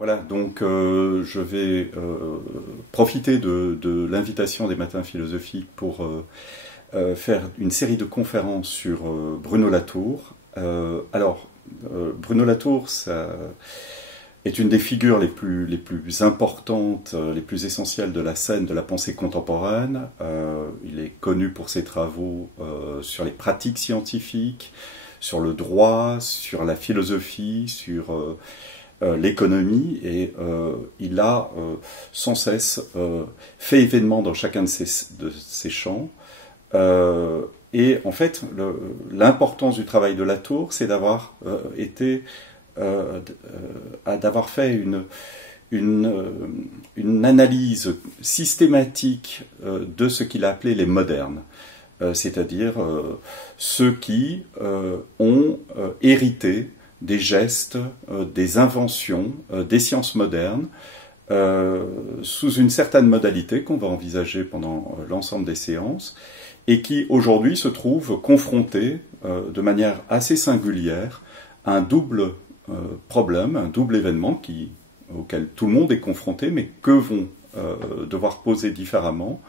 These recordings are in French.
Voilà, donc je vais profiter de l'invitation des matins philosophiques pour faire une série de conférences sur Bruno Latour. Bruno Latour, ça est une des figures les plus importantes, les plus essentielles de la scène de la pensée contemporaine. Il est connu pour ses travaux sur les pratiques scientifiques, sur le droit, sur la philosophie, sur l'économie, et il a sans cesse fait événement dans chacun de ces champs. Et en fait, l'importance du travail de Latour, c'est d'avoir d'avoir fait une analyse systématique de ce qu'il a appelé les modernes, c'est-à-dire ceux qui ont hérité des gestes, des inventions, des sciences modernes, sous une certaine modalité qu'on va envisager pendant l'ensemble des séances, et qui aujourd'hui se trouvent confrontés de manière assez singulière à un double problème, un double événement auquel tout le monde est confronté, mais que vont devoir poser différemment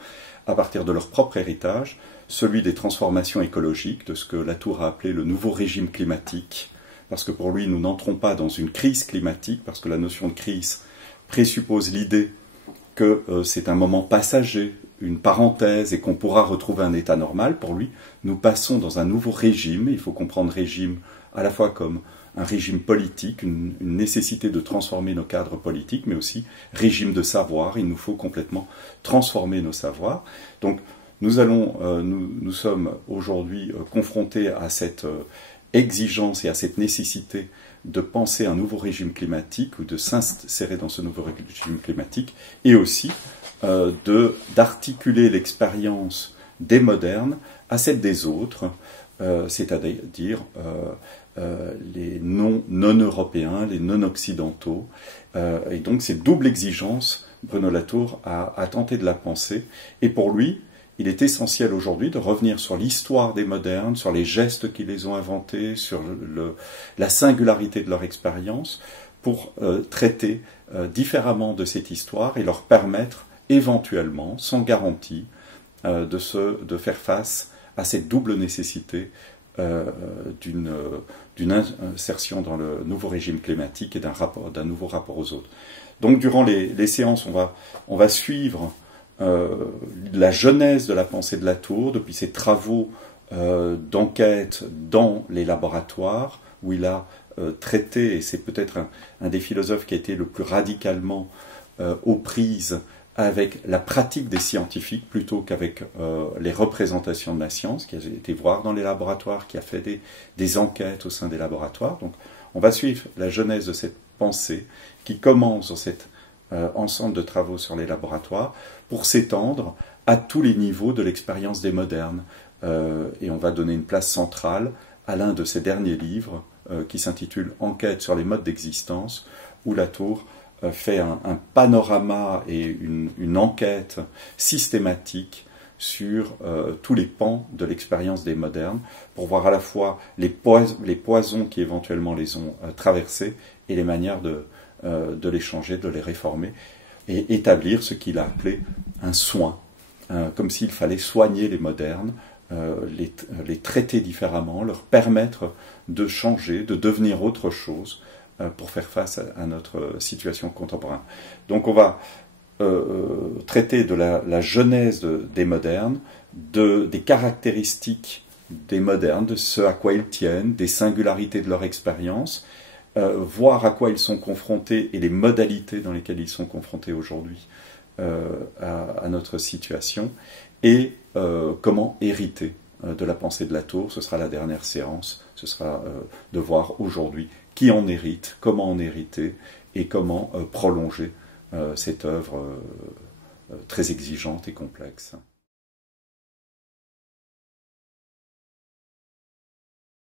à partir de leur propre héritage, celui des transformations écologiques, de ce que Latour a appelé le nouveau régime climatique, parce que pour lui, nous n'entrons pas dans une crise climatique, parce que la notion de crise présuppose l'idée que c'est un moment passager, une parenthèse, et qu'on pourra retrouver un état normal. Pour lui, nous passons dans un nouveau régime. Il faut comprendre régime à la fois comme un régime politique, une nécessité de transformer nos cadres politiques, mais aussi régime de savoir. Il nous faut complètement transformer nos savoirs. Donc, nous sommes aujourd'hui confrontés à cette exigence et à cette nécessité de penser un nouveau régime climatique ou de s'insérer dans ce nouveau régime climatique, et aussi d'articuler l'expérience des modernes à celle des autres, c'est-à-dire les non-européens, les non-occidentaux. Et donc cette double exigence, Bruno Latour a tenté de la penser, et pour lui, il est essentiel aujourd'hui de revenir sur l'histoire des modernes, sur les gestes qui les ont inventés, sur la singularité de leur expérience, pour traiter différemment de cette histoire et leur permettre éventuellement, sans garantie, de faire face à cette double nécessité d'une insertion dans le nouveau régime climatique et d'un nouveau rapport aux autres. Donc durant les séances, on va suivre la genèse de la pensée de Latour, depuis ses travaux d'enquête dans les laboratoires, où il a traité, et c'est peut-être un des philosophes qui a été le plus radicalement aux prises avec la pratique des scientifiques plutôt qu'avec les représentations de la science, qui a été voir dans les laboratoires, qui a fait des enquêtes au sein des laboratoires. Donc on va suivre la genèse de cette pensée qui commence dans cet ensemble de travaux sur les laboratoires pour s'étendre à tous les niveaux de l'expérience des modernes. Et on va donner une place centrale à l'un de ses derniers livres qui s'intitule « Enquête sur les modes d'existence », où Latour fait un panorama et une enquête systématique sur tous les pans de l'expérience des modernes, pour voir à la fois les poisons qui éventuellement les ont traversés et les manières de les changer, de les réformer, et établir ce qu'il a appelé un soin, comme s'il fallait soigner les modernes, les traiter différemment, leur permettre de changer, de devenir autre chose, pour faire face à notre situation contemporaine. Donc on va traiter de la genèse des modernes, des caractéristiques des modernes, de ce à quoi ils tiennent, des singularités de leur expérience, voir à quoi ils sont confrontés et les modalités dans lesquelles ils sont confrontés aujourd'hui à notre situation, et comment hériter de la pensée de Latour. Ce sera la dernière séance, ce sera de voir aujourd'hui qui en hérite, comment en hériter, et comment prolonger cette œuvre très exigeante et complexe.